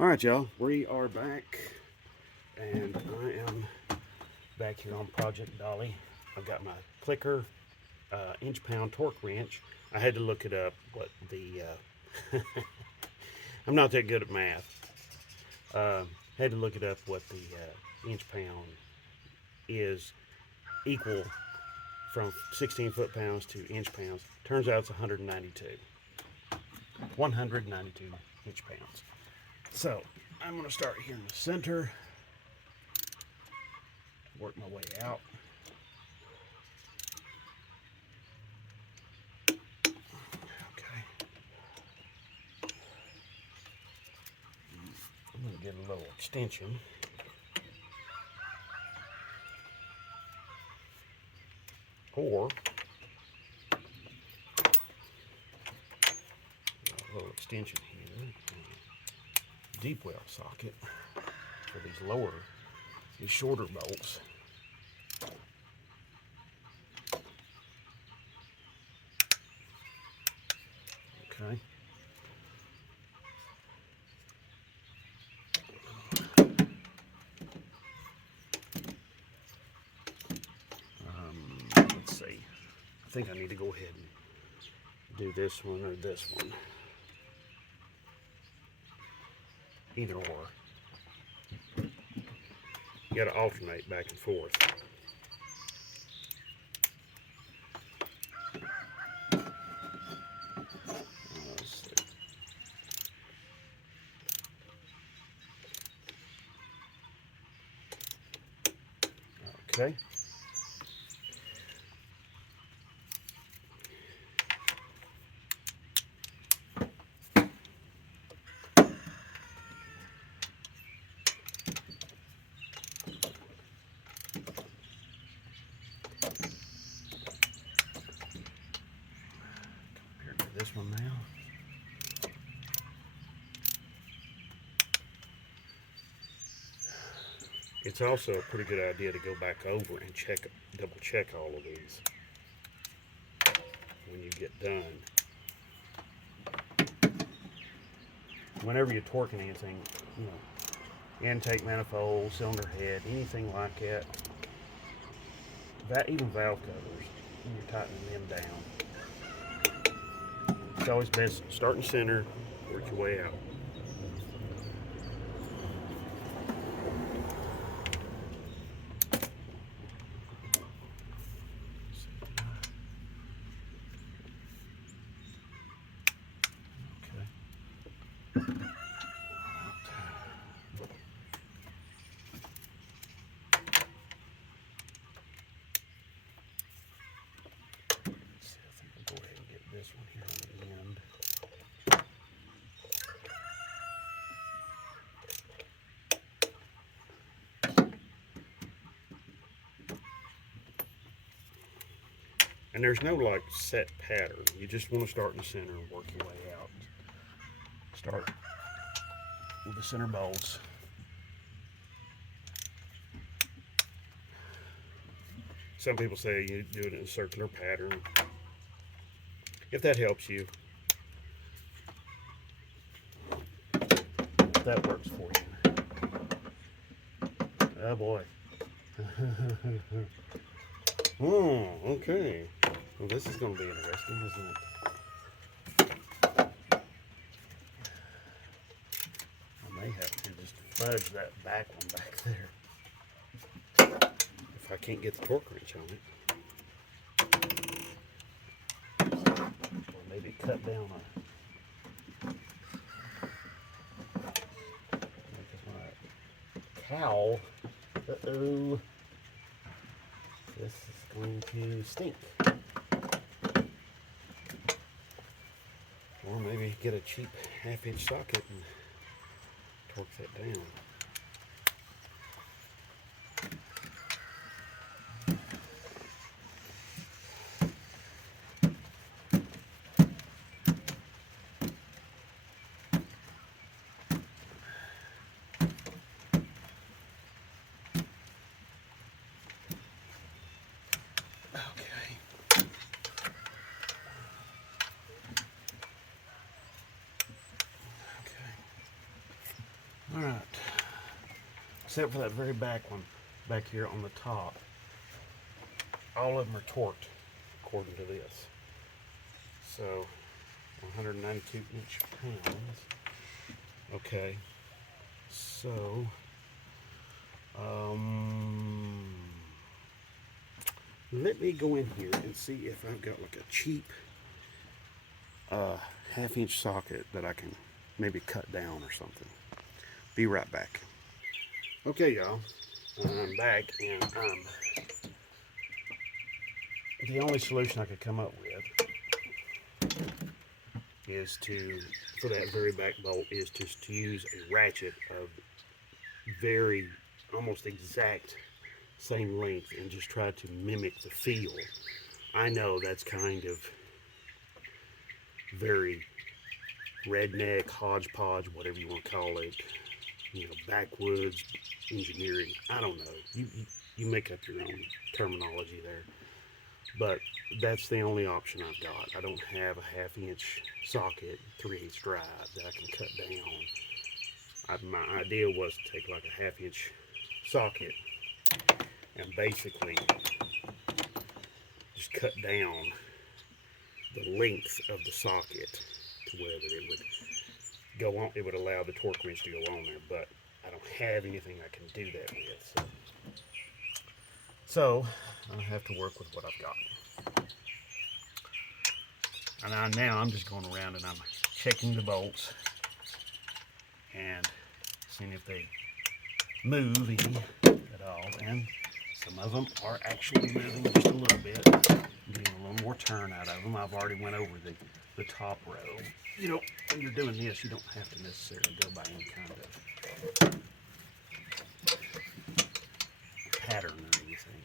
Alright y'all, we are back and I am back here on Project Dolly. I've got my clicker, inch-pound torque wrench. I had to look it up what the, I'm not that good at math. Had to look it up what the inch-pound is equal from 16 foot-pounds to inch-pounds. Turns out it's 192. 192 inch-pounds. So I'm going to start here in the center, work my way out. Okay. I'm going to get a little extension. Or a little extension here. Deep well socket for these shorter bolts. Okay. Let's see. I think I need to go ahead and do this one or this one. Either or. You got to alternate back and forth. Let's see. Okay. This one now. It's also a pretty good idea to go back over and double check all of these when you get done. Whenever you're torquing anything, you know, intake manifold, cylinder head, anything like that, even valve covers, when you're tightening them down. It's always best to start in the center, work your way out. This one here on the end. And there's no like set pattern. You just want to start in the center and work your way out. Start with the center bolts. Some people say you do it in a circular pattern. If that helps you, if that works for you. Oh boy. Oh, okay. Well, this is going to be interesting, isn't it? I may have to just fudge that back one back there if I can't get the torque wrench on it. Maybe cut down a cowl. Uh-oh. This is going to stink. Or maybe get a cheap half-inch socket and torque that down. Alright. Except for that very back one, back here on the top. All of them are torqued according to this. So, 192 inch-pounds. Okay. So, let me go in here and see if I've got like a cheap half-inch socket that I can maybe cut down or something. Be right back. Okay, y'all, I'm back, and the only solution I could come up with is for that very back bolt, is just to use a ratchet of very, almost exact same length and just try to mimic the feel. I know that's kind of very redneck, hodgepodge, whatever you want to call it, you know, backwoods engineering. I don't know. You make up your own terminology there. But that's the only option I've got. I don't have a half-inch socket, 3/8 drive that I can cut down. My idea was to take like a half-inch socket and basically just cut down the length of the socket to where that it would go on. It would allow the torque wrench to go on there, but I don't have anything I can do that with. So I have to work with what I've got. And now I'm just going around and I'm checking the bolts and seeing if they move any at all. And some of them are actually moving just a little bit, getting a little more turn out of them. I've already went over the top row. You know, when you're doing this, you don't have to necessarily go by any kind of pattern or anything.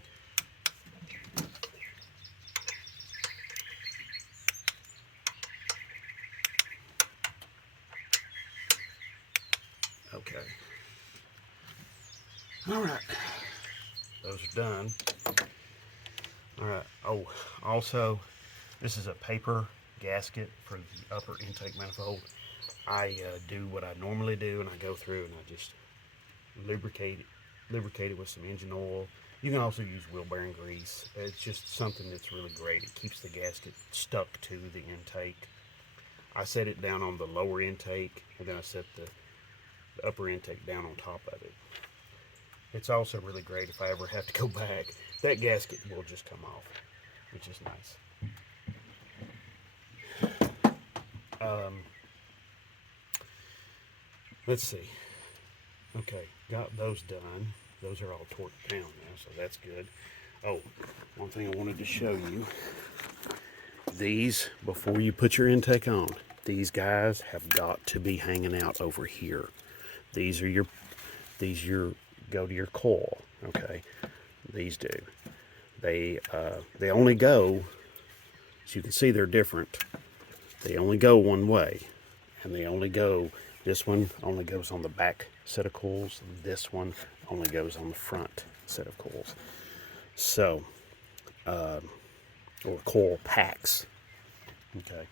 Okay. All right. Those are done. All right. Oh, also, this is a paper gasket for the upper intake manifold. I do what I normally do, and I go through and I just lubricate it with some engine oil. You can also use wheel bearing grease. It's just something that's really great. It keeps the gasket stuck to the intake. I set it down on the lower intake, and then I set the upper intake down on top of it. It's also really great if I ever have to go back. That gasket will just come off, which is nice. Let's see. Okay, got those done. Those are all torqued down now, so that's good. Oh, one thing I wanted to show you. These, before you put your intake on, these guys have got to be hanging out over here. These go to your coil, okay? These do. They only go, as you can see, they're different. They only go one way, and this one only goes on the back set of coils, and this one only goes on the front set of coils. So, or coil packs, okay?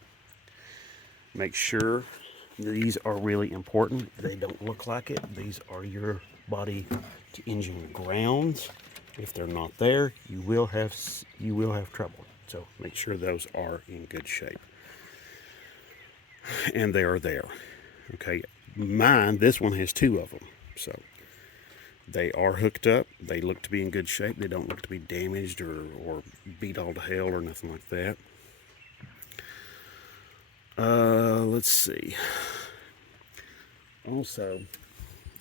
Make sure these are really important. They don't look like it. These are your body to engine grounds. If they're not there, you will have trouble. So make sure those are in good shape. And they are there. Okay. This one has two of them. So they are hooked up. They look to be in good shape. They don't look to be damaged or beat all to hell or nothing like that. Let's see. Also,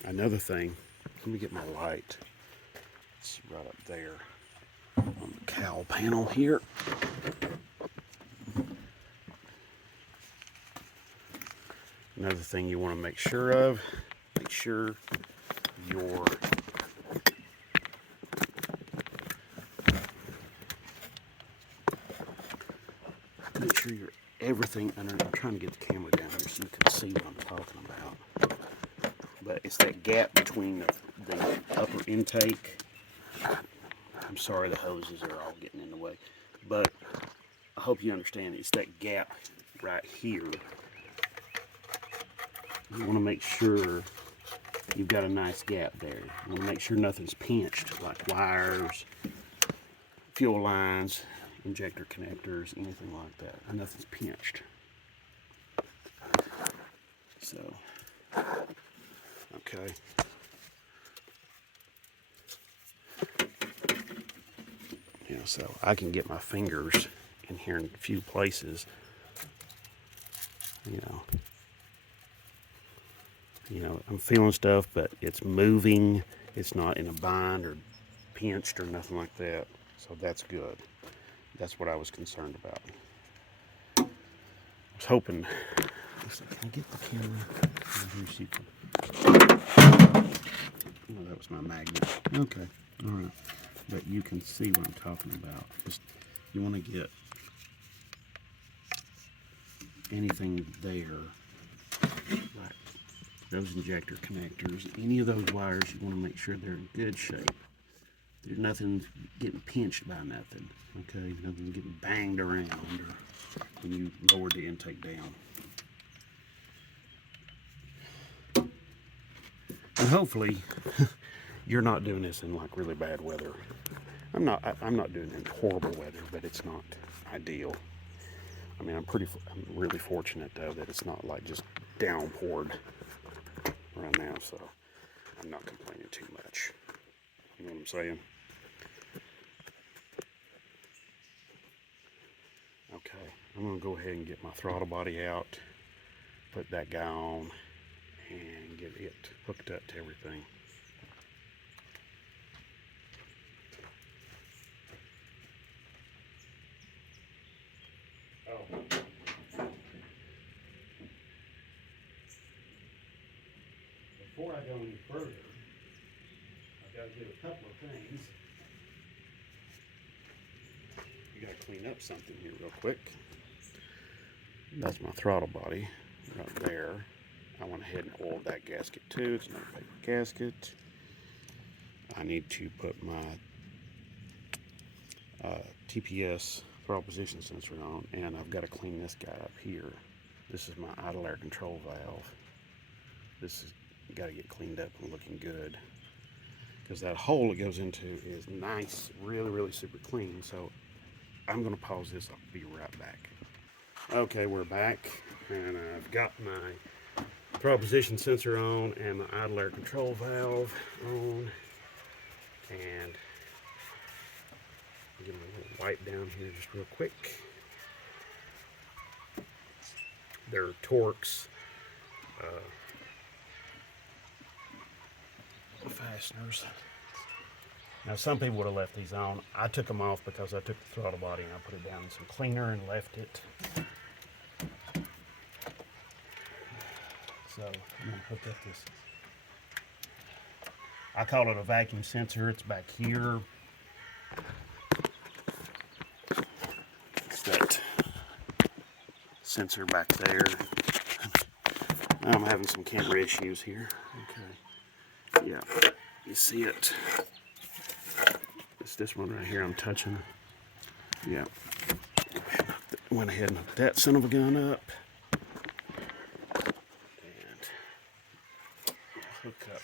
another thing, let me get my light. It's right up there on the cowl panel here. Another thing you want to make sure of, make sure your everything under. I'm trying to get the camera down here so you can see what I'm talking about. But it's that gap between the upper intake. I'm sorry the hoses are all getting in the way, but I hope you understand. It's that gap right here. You want to make sure you've got a nice gap there. You want to make sure nothing's pinched, like wires, fuel lines, injector connectors, anything like that. Nothing's pinched. So, okay. You know, so I can get my fingers in here in a few places. You know, I'm feeling stuff, but it's moving. It's not in a bind or pinched or nothing like that. So that's good. That's what I was concerned about. I was hoping. Can I get the camera? Oh, that was my magnet. Okay, all right. But you can see what I'm talking about. Just you want to get anything there, like those injector connectors, any of those wires. You want to make sure they're in good shape. There's nothing getting pinched by nothing. Okay, nothing getting banged around or when you lower the intake down. And hopefully, you're not doing this in like really bad weather. I'm not doing it in horrible weather, but it's not ideal. I mean, I'm really fortunate though that it's not like just downpoured right now, so I'm not complaining too much. You know what I'm saying? Okay, I'm gonna go ahead and get my throttle body out, put that guy on, and get it hooked up to everything. Oh. Before I go any further, I've got to do a couple of things. You got to clean up something here real quick. That's my throttle body right there. I went ahead and oiled that gasket too. It's another paper gasket. I need to put my TPS throttle position sensor on, and I've got to clean this guy up here. This is my idle air control valve. This is got to get cleaned up and looking good, because that hole it goes into is nice, really super clean. So I'm going to pause this. I'll be right back. Okay, we're back, and I've got my throttle position sensor on and my idle air control valve on, and I'll give them a little wipe down here just real quick. They're Torx fasteners. Now some people would have left these on. I took them off because I took the throttle body and I put it down in some cleaner and left it. So I'm gonna hook up this. I call it a vacuum sensor. It's back here. It's that sensor back there. I'm having some camera issues here. Okay. Yeah, you see it. It's this one right here I'm touching. Yeah. Went ahead and hooked that son of a gun up. Hook up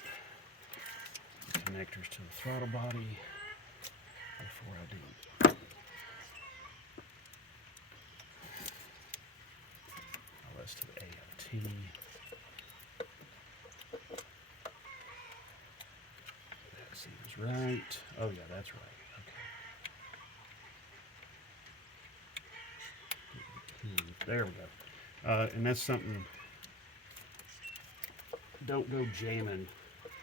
the connectors to the throttle body before I do it. Oh, that's to the AFT. That seems right. Oh yeah, that's right. Okay. There we go. And that's something. Don't go jamming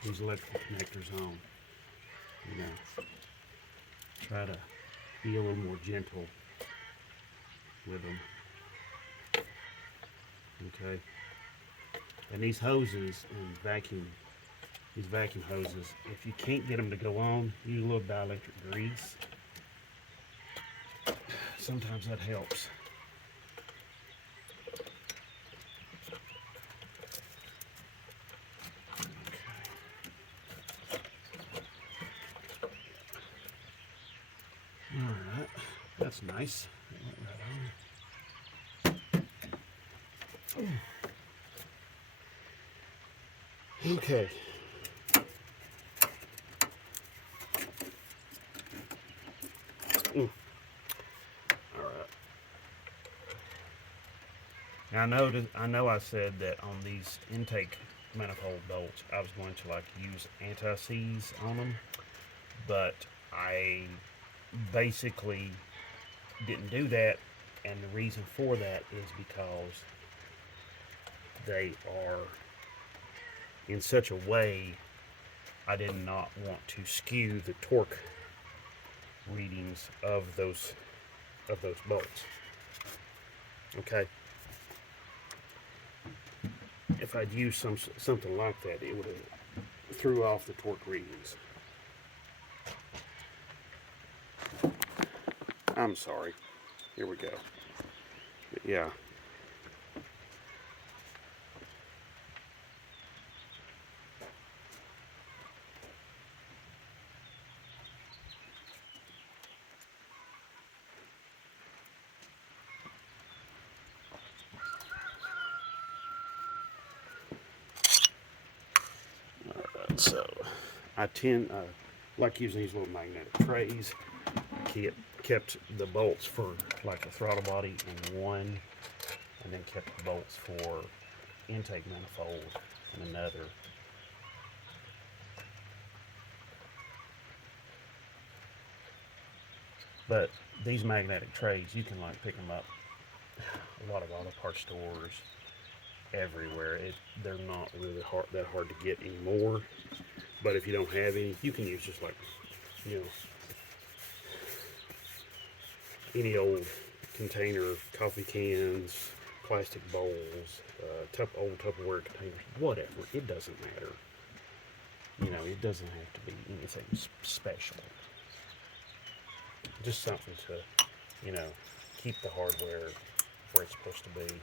these electrical connectors on. You know, try to be a little more gentle with them. Okay. And these hoses and these vacuum hoses, if you can't get them to go on, use a little dielectric grease. Sometimes that helps. Alright, that's nice. Okay, I know I said that on these intake manifold bolts I was going to like use anti-seize on them, but I basically didn't do that, and the reason for that is because they are in such a way I did not want to skew the torque readings of those bolts. Okay, if I'd used something like that, it would have threw off the torque readings. I'm sorry. Here we go. But yeah. So I like using these little magnetic trays. Kept the bolts for like the throttle body in one, and then kept the bolts for intake manifold in another. But these magnetic trays, you can like pick them up a lot of auto parts stores everywhere. They're not really that hard to get anymore. But if you don't have any, you can use just like, you know, any old container, coffee cans, plastic bowls, old Tupperware containers, whatever. It doesn't matter. You know, it doesn't have to be anything special. Just something to, you know, keep the hardware where it's supposed to be.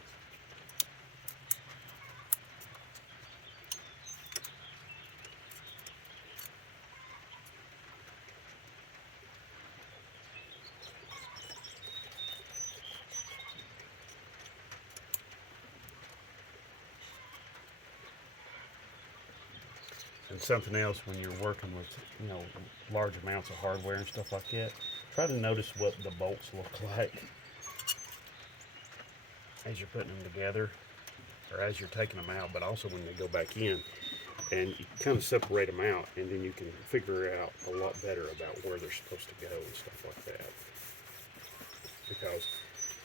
And something else when you're working with, you know, large amounts of hardware and stuff like that, try to notice what the bolts look like as you're putting them together or as you're taking them out, but also when they go back in, and you kind of separate them out, and then you can figure out a lot better about where they're supposed to go and stuff like that. Because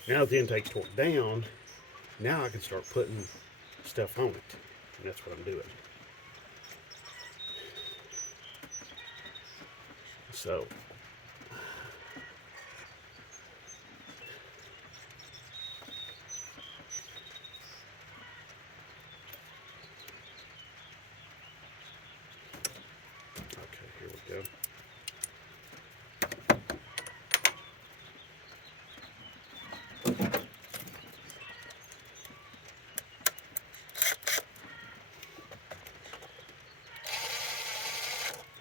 now that the intake's torqued down, now I can start putting stuff on it, and that's what I'm doing. So okay, here we go.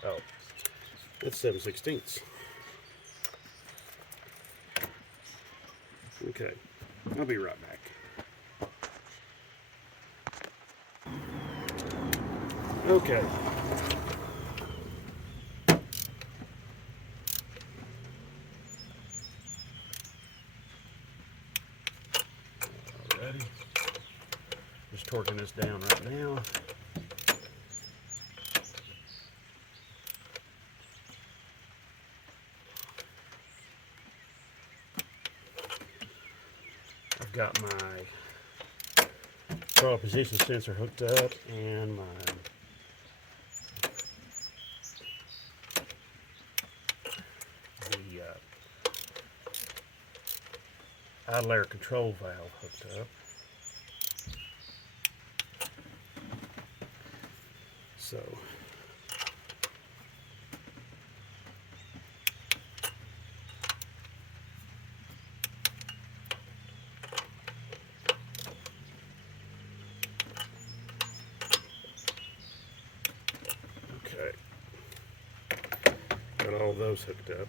Oh, it's 7/16. Okay, I'll be right back. Okay. Alrighty. Just torquing this down right now. I've got my throttle position sensor hooked up and my idle air control valve hooked up. So okay, got all those hooked up.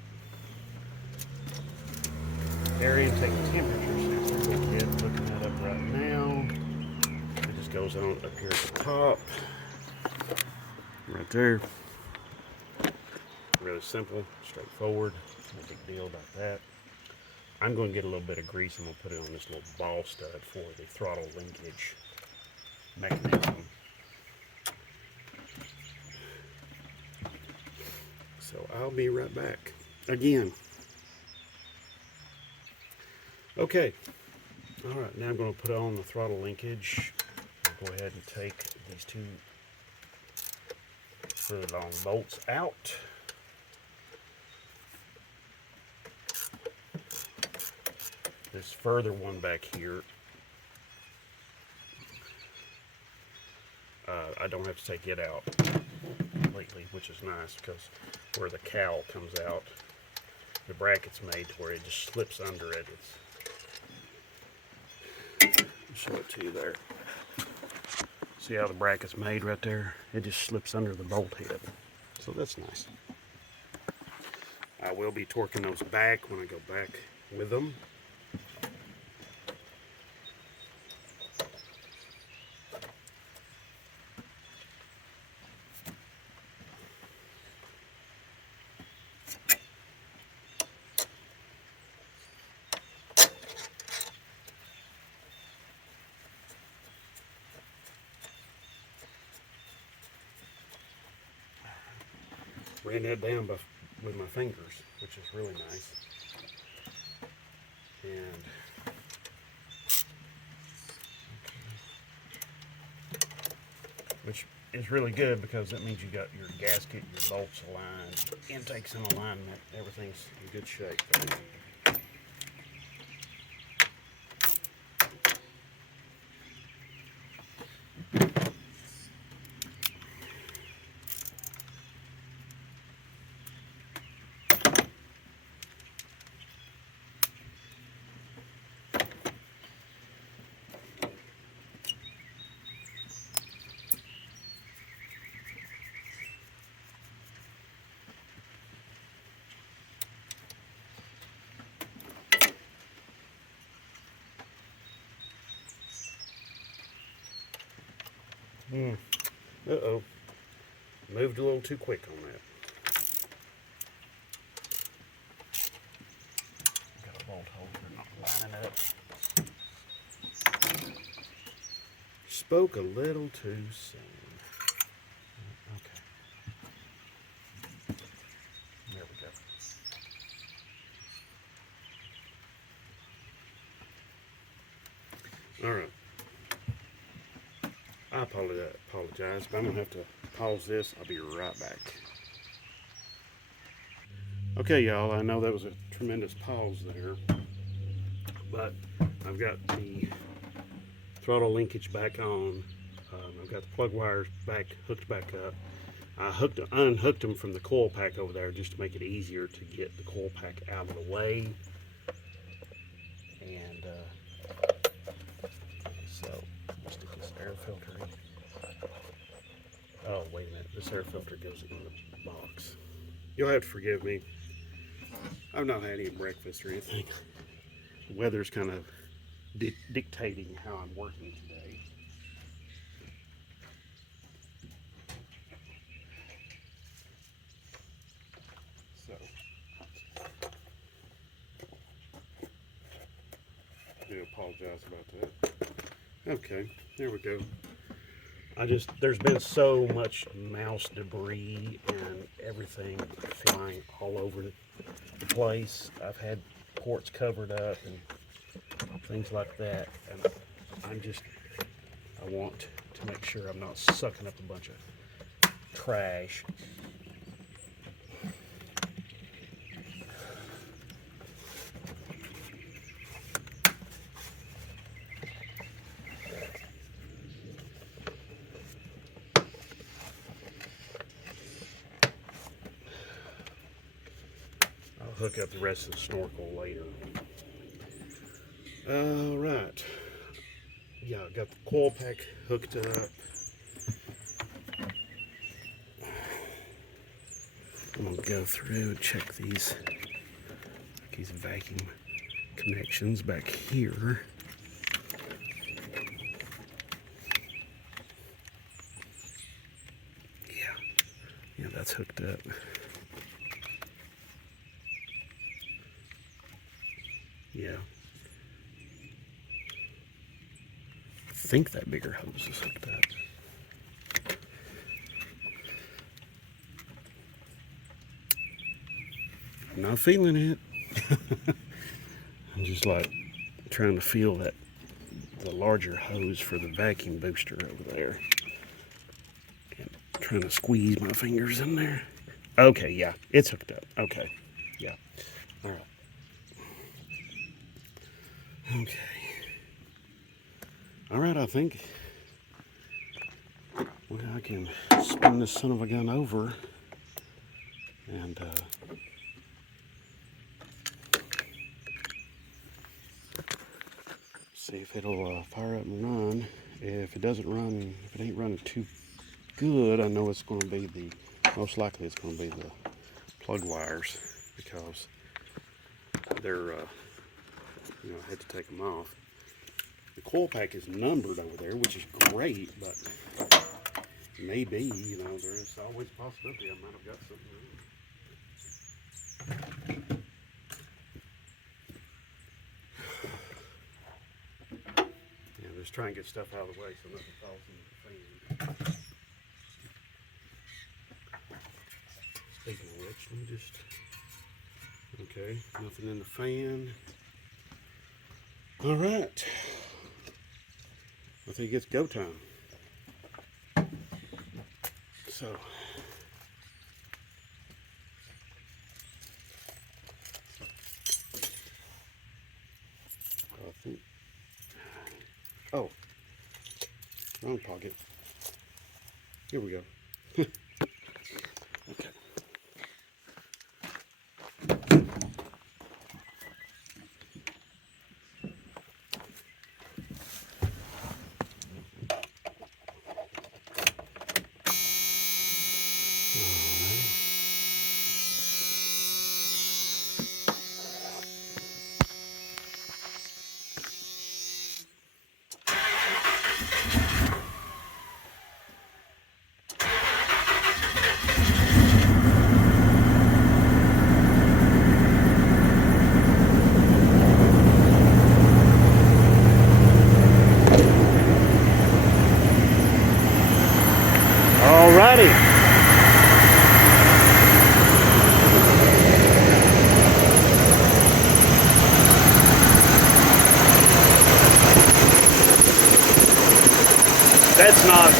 Air intake temperature sensor, go ahead, looking that up right now. It just goes on up here at the top, right there. Really simple, straightforward, no big deal about that. I'm going to get a little bit of grease. I'm going to put it on this little ball stud for the throttle linkage mechanism. So I'll be right back again. Okay. All right, now I'm going to put on the throttle linkage. I'll go ahead and take these two really long bolts out. This further one back here, I don't have to take it out completely, which is nice because where the cowl comes out, the bracket's made to where it just slips under it. I'll show it to you there. See how the bracket's made right there? It just slips under the bolt head. So that's nice. I will be torquing those back when I go back with them. Ran that down with my fingers, which is really nice. And which is really good because that means you got your gasket, your bolts aligned, intakes in alignment, everything's in good shape. Uh-oh. Moved a little too quick on that. Got a bolt holder not lining up. Spoke a little too soon. Okay. There we go. All right. I apologize, but I'm going to have to pause this. I'll be right back. Okay, y'all, I know that was a tremendous pause there, but I've got the throttle linkage back on. I've got the plug wires hooked back up. I unhooked them from the coil pack over there just to make it easier to get the coil pack out of the way. And so let's stick this air filter in. Oh, wait a minute. This air filter goes in the box. You'll have to forgive me. I've not had any breakfast or anything. The weather's kind of dictating how I'm working today. So, I do apologize about that. Okay, there we go. There's been so much mouse debris and everything flying all over the place. I've had ports covered up and things like that. And I want to make sure I'm not sucking up a bunch of trash. Hook up the rest of the snorkel later. All right. Yeah, I got the coil pack hooked up. I'm gonna go through and check these vacuum connections back here. Yeah, that's hooked up. Yeah. I think that bigger hose is hooked up. I'm not feeling it. I'm just like trying to feel the larger hose for the vacuum booster over there. And trying to squeeze my fingers in there. Okay, yeah, it's hooked up. Okay, yeah. All right. Okay. All right, I think I can spin this son of a gun over and see if it'll fire up and run. If it doesn't run, if it ain't running too good, I know it's going to be most likely it's going to be the plug wires, because they're, I had to take them off. The coil pack is numbered over there, which is great, but maybe, there's always a possibility I might have got something wrong. Just try and get stuff out of the way so nothing falls into the fan. Speaking of which, let me just, okay, nothing in the fan. All right, I think it's go time. So, I think, oh, wrong pocket. Here we go. Okay. Alrighty. That's not,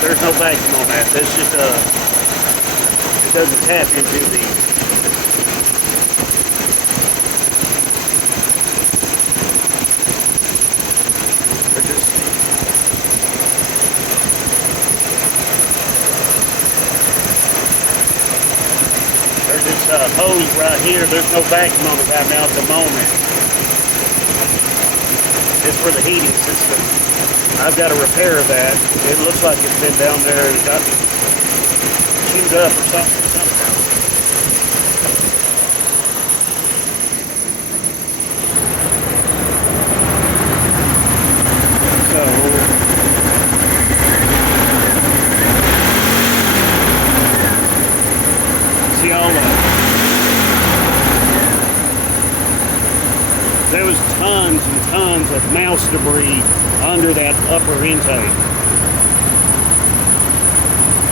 there's no vacuum on that. That's just it doesn't tap into the, they're just, there's this hose right here. There's no vacuum on it right now at the moment. It's for the heating system. I've got to repair that. It looks like it's been down there and got chewed up or something somehow. So, see all that. There was tons and tons of mouse debris under that upper intake.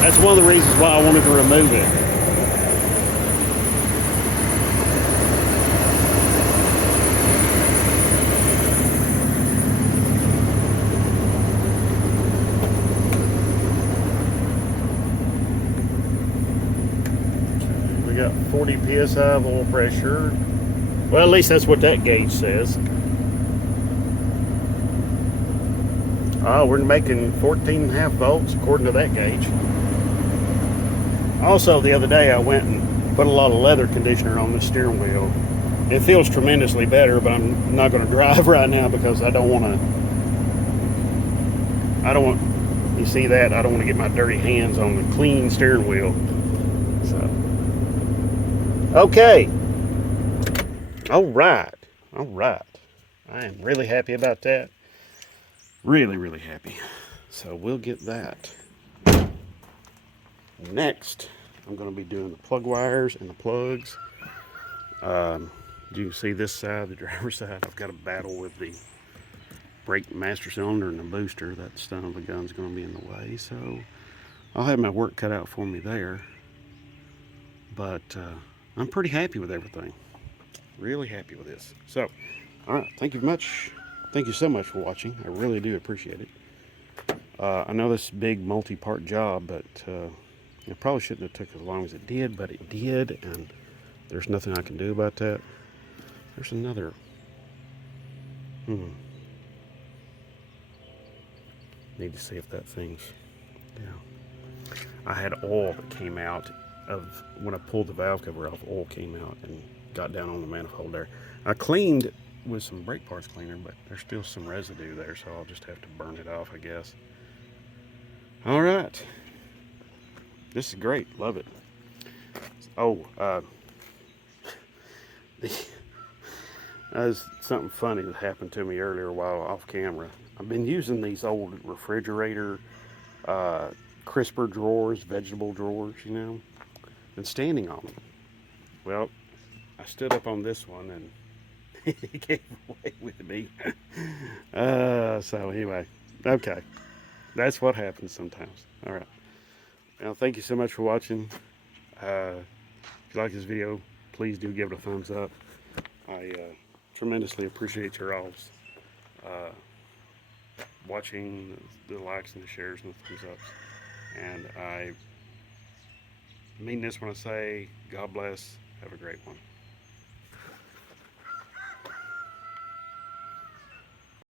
That's one of the reasons why I wanted to remove it. We got 40 psi of oil pressure. Well, at least that's what that gauge says. Oh, we're making 14.5 volts according to that gauge. Also, the other day I went and put a lot of leather conditioner on the steering wheel. It feels tremendously better, but I'm not going to drive right now because I don't want, you see that? I don't want to get my dirty hands on the clean steering wheel. So, okay. All right. I am really happy about that. Really happy. So we'll get that. Next, I'm going to be doing the plug wires and the plugs. You can see this side, the driver's side, I've got a battle with the brake master cylinder and the booster. That son of a gun's going to be in the way, so I'll have my work cut out for me there. But I'm pretty happy with everything. Really happy with this. So, all right, thank you much. Thank you so much for watching. I really do appreciate it. I know this is a big multi-part job, but it probably shouldn't have took as long as it did, but it did, and there's nothing I can do about that. There's another. Need to see if that thing's. Yeah. I had oil that came out of when I pulled the valve cover off. Oil came out and got down on the manifold there. I cleaned with some brake parts cleaner, but there's still some residue there, so I'll just have to burn it off, I guess. All right. This is great. Love it. Oh, there's something funny that happened to me earlier while off camera. I've been using these old refrigerator crisper drawers, vegetable drawers, you know, and standing on them. Well, I stood up on this one and he came away with me. So anyway, okay. That's what happens sometimes. All right. Well, thank you so much for watching. If you like this video, please do give it a thumbs up. I tremendously appreciate your all's watching, the likes and the shares and the thumbs ups. And I mean this when I say God bless. Have a great one.